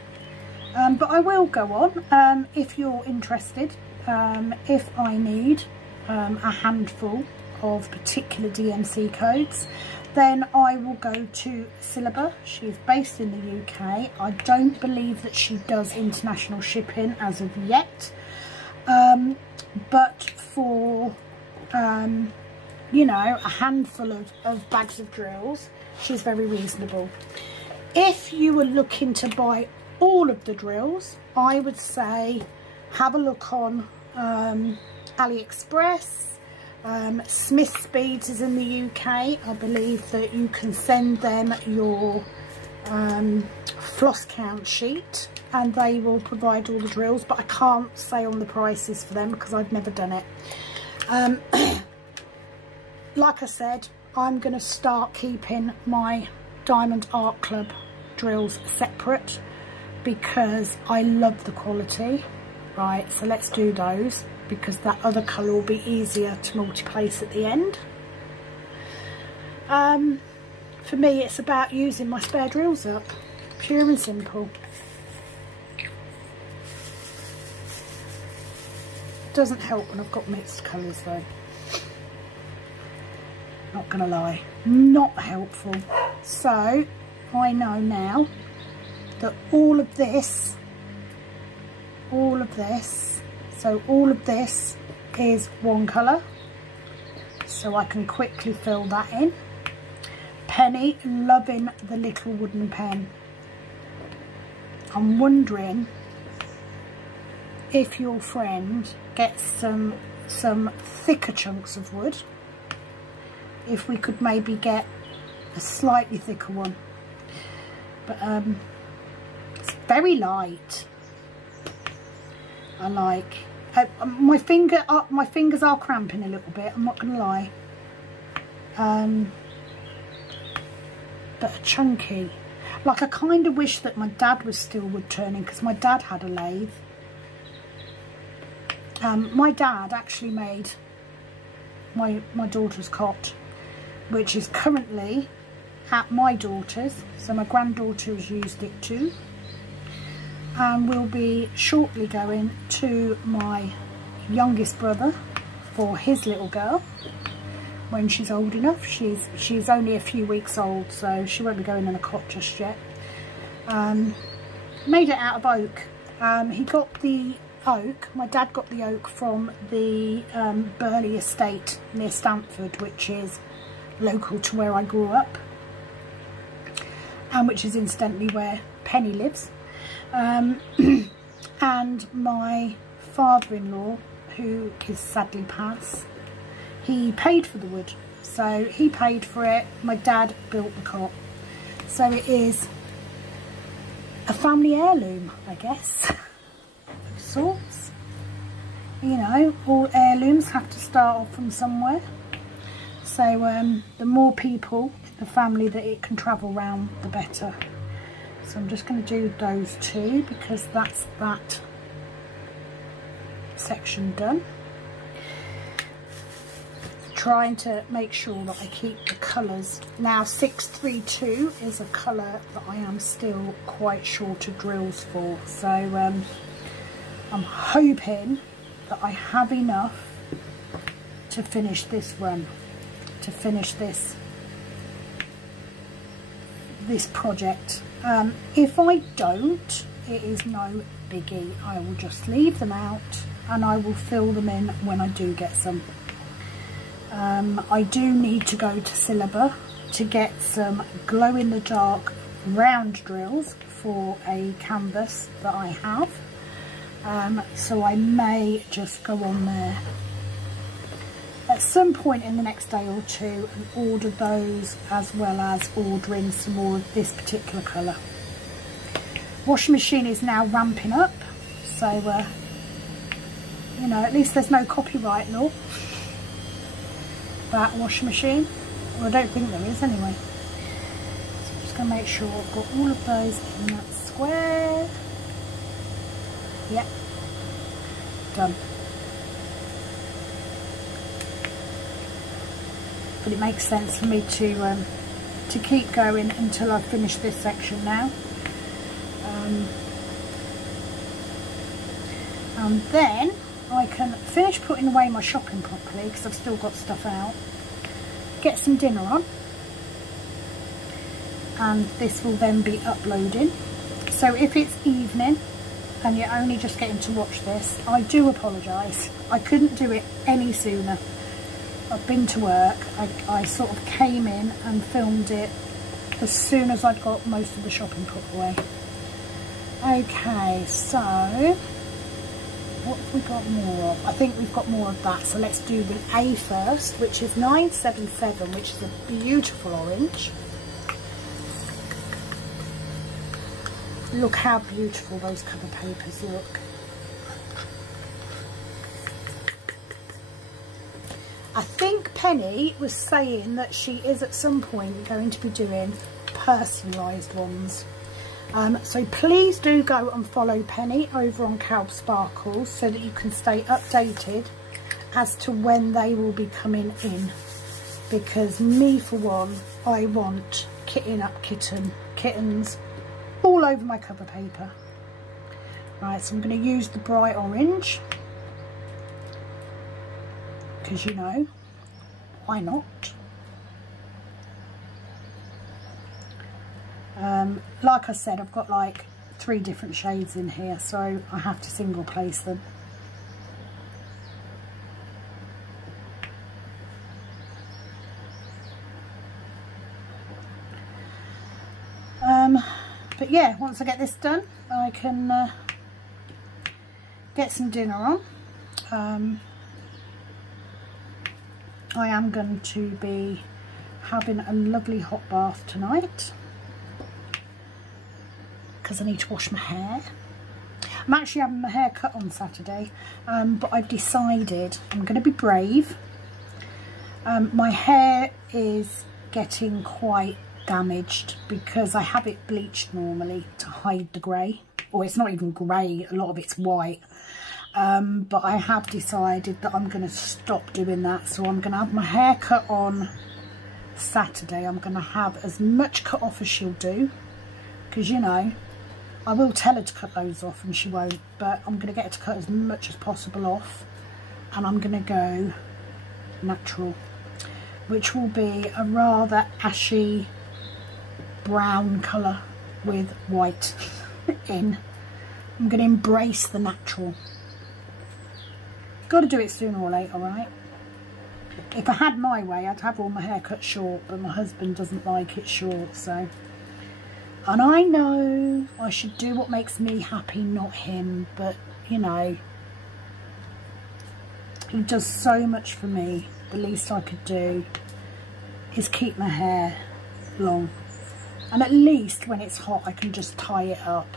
But I will go on if you're interested. If I need a handful of particular DMC codes, then I will go to Silaba. She's based in the UK. I don't believe that she does international shipping as of yet, but for you know, a handful of bags of drills, she's very reasonable. If you were looking to buy all of the drills, I would say have a look on AliExpress. Smith Speeds is in the UK. I believe that you can send them your floss count sheet and they will provide all the drills, but I can't say on the prices for them because I've never done it. Like I said, I'm going to start keeping my Diamond Art Club drills separate because I love the quality. Right, so let's do those because that other colour will be easier to multi-place at the end. For me, it's about using my spare drills up, pure and simple. Doesn't help when I've got mixed colours though. Not gonna lie, not helpful. So I know now that all of this is one colour, so I can quickly fill that in. Penny loving the little wooden pen. I'm wondering if your friend gets some thicker chunks of wood, if we could maybe get a slightly thicker one, but it's very light. I like my fingers are cramping a little bit, I'm not gonna lie, but chunky. Like, I kind of wish that my dad was still wood turning because my dad had a lathe. My dad actually made my daughter's cot, which is currently at my daughter's, so my granddaughter has used it too, and we'll be shortly going to my youngest brother for his little girl when she's old enough. She's only a few weeks old, so she won't be going in a cot just yet. Made it out of oak. He got the oak, my dad got the oak from the Burley estate near Stamford, which is local to where I grew up, and which is incidentally where Penny lives. And my father-in-law, who is sadly passed, he paid for the wood, so he paid for it. My dad built the cot, so it is a family heirloom, I guess, of sorts. You know, all heirlooms have to start off from somewhere, so the more people in the family that it can travel around, the better. So I'm just going to do those two because that's that section done. Trying to make sure that I keep the colours. Now 632 is a colour that I am still quite short of drills for, so I'm hoping that I have enough to finish this run, to finish this project. If I don't, it is no biggie. I will just leave them out and I will fill them in when I do get some. I do need to go to Silaba to get some glow-in-the-dark round drills for a canvas that I have, so I may just go on there at some point in the next day or two and order those, as well as ordering some more of this particular colour. Washing machine is now ramping up, so you know, at least there's no copyright law about washing machine. Well, I don't think there is anyway. So I'm just going to make sure I've got all of those in that square. Yep, done. But it makes sense for me to keep going until I've finished this section now. And then I can finish putting away my shopping properly, because I've still got stuff out, get some dinner on, and this will then be uploading. So if it's evening and you're only just getting to watch this, I do apologise. I couldn't do it any sooner. I've been to work. I sort of came in and filmed it as soon as I'd got most of the shopping put away. Okay, so what have we got more of? I think we've got more of that, so let's do the A first, which is 977, which is a beautiful orange. Look how beautiful those cover papers look. I think Penny was saying that she is at some point going to be doing personalised ones. So please do go and follow Penny over on Calb Sparkles so that you can stay updated as to when they will be coming in. Because me, for one, I want kittens all over my cover paper. Right, so I'm going to use the bright orange, because, you know, why not? Like I said, I've got like 3 different shades in here, so I have to single place them. But yeah, once I get this done, I can get some dinner on. I am going to be having a lovely hot bath tonight, because I need to wash my hair. I'm actually having my hair cut on Saturday, but I've decided I'm going to be brave. My hair is getting quite damaged because I have it bleached normally to hide the grey, or it's not even grey, a lot of it's white. But I have decided that I'm going to stop doing that, so I'm going to have my hair cut on Saturday. I'm going to have as much cut off as she'll do, because, you know, I will tell her to cut those off and she won't, but I'm going to get her to cut as much as possible off, and I'm going to go natural, which will be a rather ashy brown colour with white in. I'm going to embrace the natural. Got to do it sooner or later, right? If I had my way, I'd have all my hair cut short, but my husband doesn't like it short, so... And I know I should do what makes me happy, not him, but, you know, he does so much for me. The least I could do is keep my hair long. And at least when it's hot, I can just tie it up.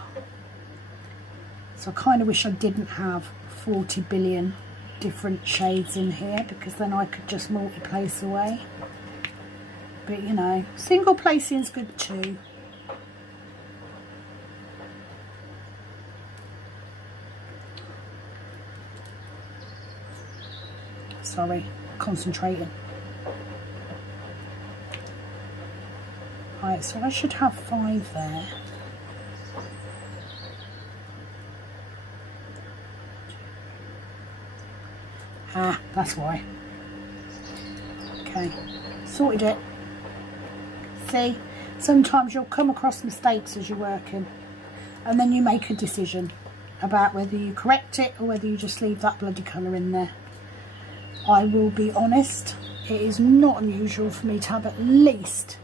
So I kind of wish I didn't have 40 billion different shades in here, because then I could just multi-place away. But, you know, single placing is good too. Sorry, concentrating. Right, so I should have 5 there. Ah, that's why. Okay, sorted it. See, sometimes you'll come across mistakes as you're working, and then you make a decision about whether you correct it or whether you just leave that bloody colour in there. I will be honest, it is not unusual for me to have at least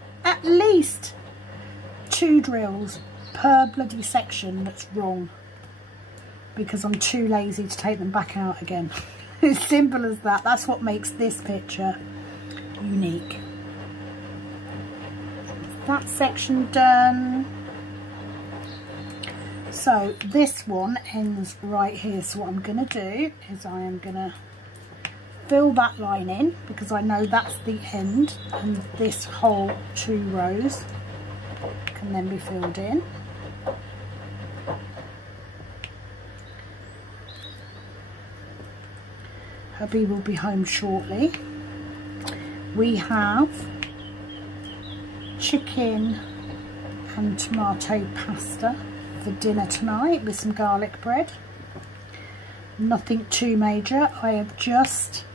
2 drills per bloody section that's wrong, because I'm too lazy to take them back out again. It's simple as that. That's what makes this picture unique. That section done. So this one ends right here. So what I'm going to do is I am going to fill that line in, because I know that's the end, and this whole 2 rows can then be filled in. Hubby will be home shortly. We have chicken and tomato pasta for dinner tonight with some garlic bread. Nothing too major. I have just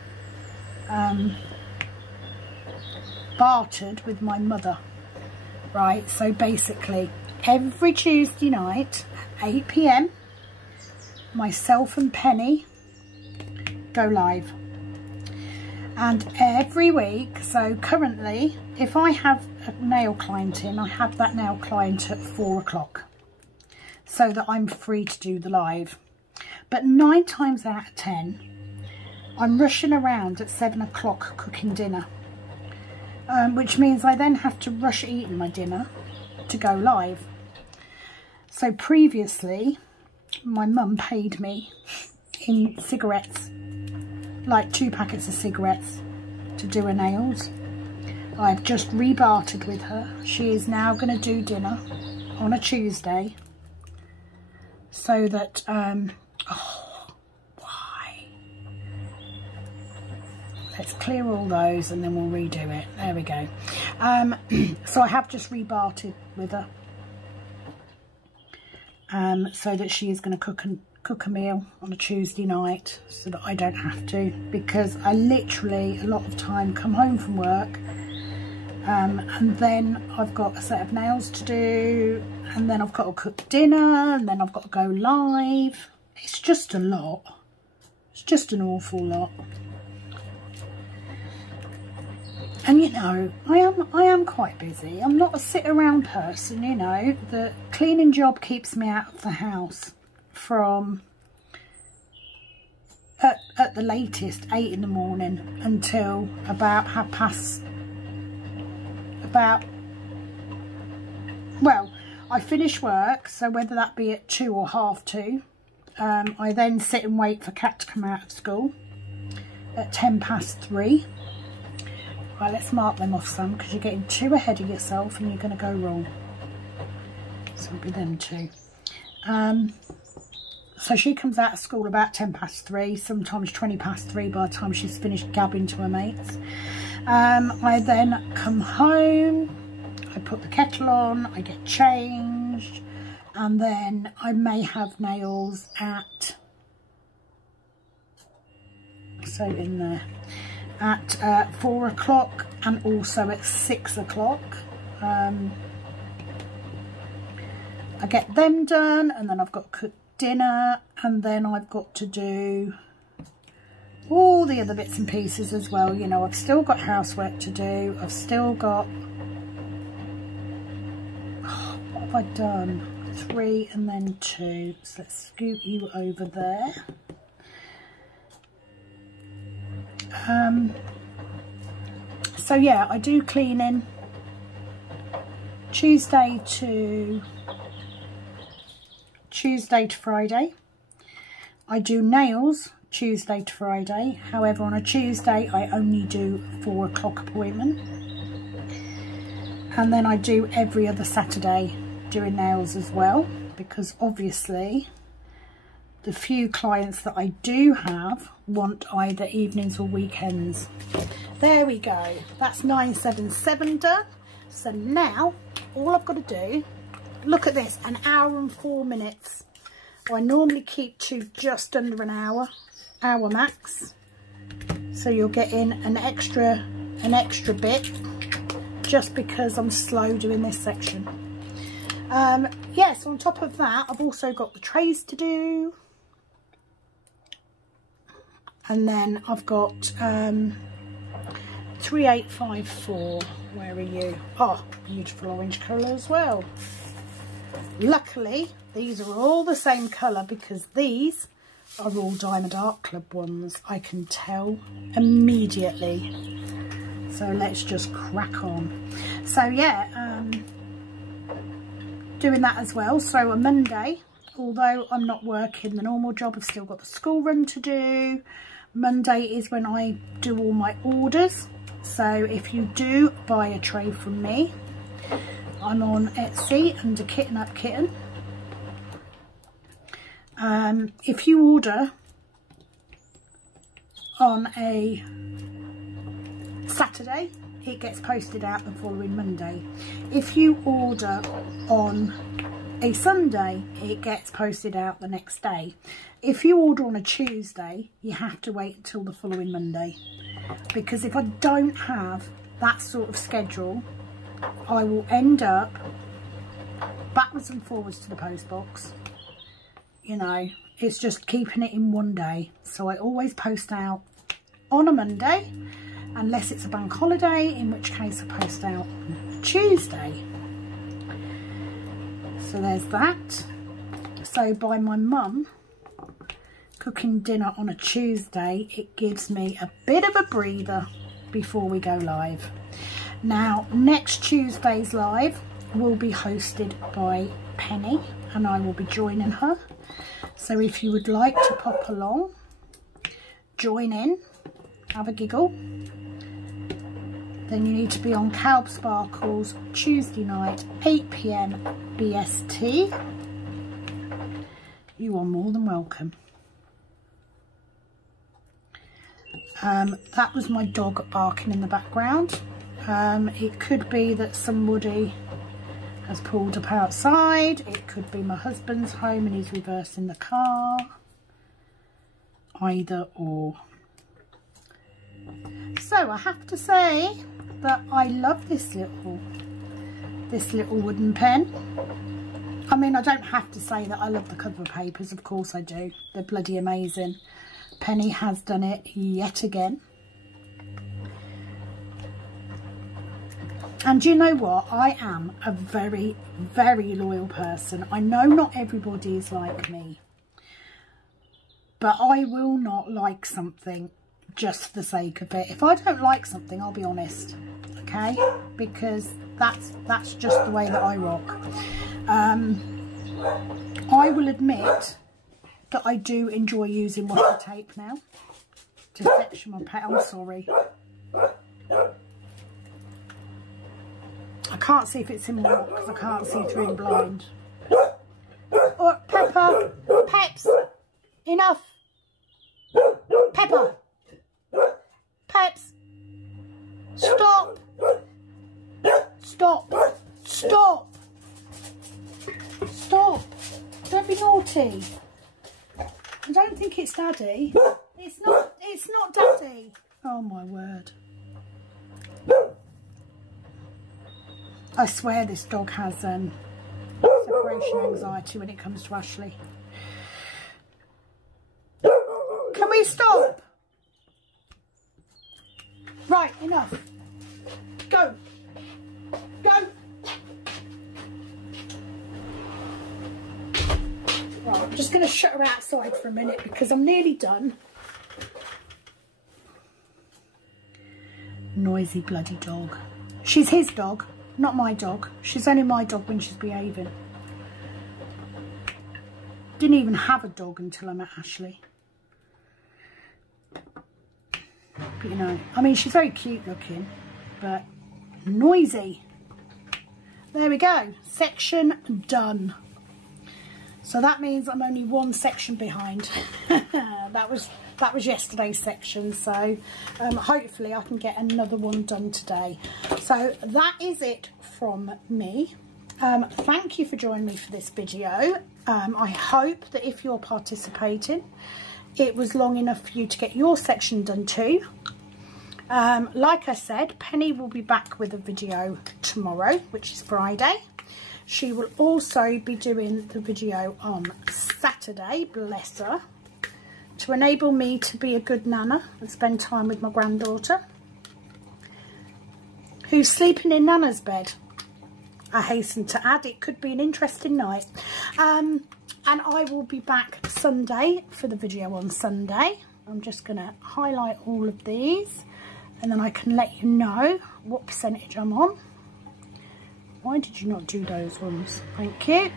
bartered with my mother. Right, so basically every Tuesday night at 8 PM myself and Penny go live, and every week, so currently if I have a nail client in, I have that nail client at 4 o'clock so that I'm free to do the live. But 9 times out of 10 I'm rushing around at 7 o'clock cooking dinner, which means I then have to rush eating my dinner to go live. So previously my mum paid me in cigarettes, like 2 packets of cigarettes, to do her nails. I've just rebartered with her. She is now going to do dinner on a Tuesday, so that oh, why? Let's clear all those and then we'll redo it. There we go. So I have just rebartered with her, so that she is going to cook a meal on a Tuesday night, so that I don't have to, because I literally a lot of time come home from work, and then I've got a set of nails to do, and then I've got to cook dinner, and then I've got to go live. It's just a lot. It's just an awful lot. And you know, I am quite busy. I'm not a sit around person, you know. The cleaning job keeps me out of the house from at the latest 8 in the morning until about well, I finish work, so whether that be at 2 or 2:30, I then sit and wait for Kat to come out of school at 3:10. Right, let's mark them off some, because you're getting too ahead of yourself and you're going to go wrong. So it'll be them 2. So she comes out of school about 3:10, sometimes 3:20 by the time she's finished gabbing to her mates. I then come home, I put the kettle on, I get changed, and then I may have nails at, so in there, at 4 o'clock and also at 6 o'clock. I get them done, and then I've got to cook dinner, and then I've got to do all the other bits and pieces as well. You know, I've still got housework to do. I've still got, oh, what have I done? 3 and then 2. So let's scoot you over there. So yeah, I do cleaning Tuesday to Friday. I do nails Tuesday to Friday. However, on a Tuesday I only do 4 o'clock appointment, and then I do every other Saturday doing nails as well, because obviously the few clients that I do have want either evenings or weekends. There we go, that's 977 done. So now all I've got to do, look at this, 1 hour and 4 minutes. I normally keep to just under an hour max, so you're getting an extra bit just because I'm slow doing this section. Yes, on top of that I've also got the trays to do, and then I've got 3854, where are you? Oh, beautiful orange colour as well. Luckily, these are all the same colour because these are all Diamond Art Club ones. I can tell immediately. So let's just crack on. So yeah, doing that as well. So on Monday, although I'm not working the normal job, I've still got the school run to do. Monday is when I do all my orders. So if you do buy a tray from me, I'm on Etsy under Kitten Up Kitten. If you order on a Saturday, it gets posted out the following Monday. If you order on a Sunday, it gets posted out the next day. If you order on a Tuesday, you have to wait until the following Monday, because if I don't have that sort of schedule, I will end up backwards and forwards to the post box. You know, it's just keeping it in one day. So I always post out on a Monday, unless it's a bank holiday, in which case I post out on Tuesday. So there's that. So by my mum cooking dinner on a Tuesday, it gives me a bit of a breather before we go live. Now, next Tuesday's live will be hosted by Penny, and I will be joining her. So if you would like to pop along, join in, have a giggle, then you need to be on Calb Sparkles Tuesday night, 8 PM BST. You are more than welcome. That was my dog barking in the background. It could be that somebody has pulled up outside. It could be my husband's home and he's reversing the car. Either or. So I have to say that I love this little wooden pen. I mean, I don't have to say that I love the cover papers. Of course I do. They're bloody amazing. Penny has done it yet again. And you know what? I am a very, very loyal person. I know not everybody is like me, but I will not like something just for the sake of it. If I don't like something, I'll be honest, okay? Because that's just the way that I rock. I will admit that I do enjoy using washi tape now to section my pet. I'm sorry. I can't see if it's in my because I can't see through the blind. Oh, Pepper! Peps! Enough! Pepper! Peps! Stop! Stop! Stop! Stop! Don't be naughty. I don't think it's Daddy. It's not Daddy. Oh my word. I swear this dog has separation anxiety when it comes to Ashley. Can we stop? Right, enough. Go. Go. Right, I'm just going to shut her outside for a minute because I'm nearly done. Noisy bloody dog. She's his dog, not my dog. She's only my dog when she's behaving. Didn't even have a dog until I met Ashley. But you know, I mean, she's very cute looking, but noisy. There we go. Section done. So that means I'm only one section behind. that was yesterday's section, so hopefully I can get another one done today. So that is it from me. Thank you for joining me for this video. I hope that if you're participating, it was long enough for you to get your section done too. Like I said, Penny will be back with a video tomorrow, which is Friday. She will also be doing the video on Saturday, bless her, to enable me to be a good nana and spend time with my granddaughter, who's sleeping in Nana's bed. I hasten to add, it could be an interesting night. And I will be back Sunday for the video on Sunday. I'm just going to highlight all of these and then I can let you know what percentage I'm on. Why did you not do those ones? Thank you.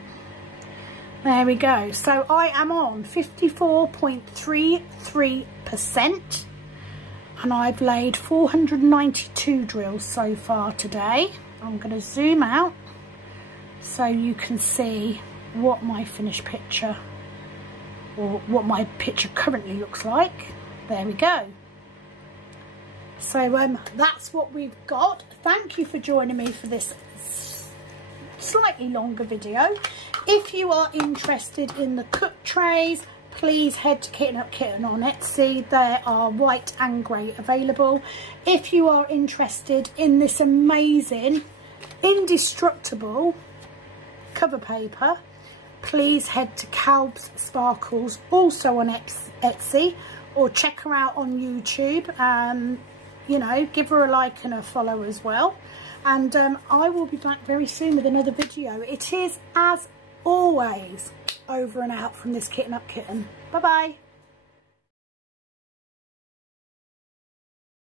There we go. So I am on 54.33% and I've laid 492 drills so far today. I'm going to zoom out so you can see what my finished picture, or what my picture currently looks like. There we go. So that's what we've got. Thank you for joining me for this slightly longer video. If you are interested in the cook trays, please head to Kitten Up Kitten on Etsy. There are white and grey available. If you are interested in this amazing indestructible cover paper, please head to Calb's Sparkles, also on Etsy, or check her out on YouTube. You know, give her a like and a follow as well. And I will be back very soon with another video. It is, as always, over and out from this Kitten Up Kitten. Bye bye.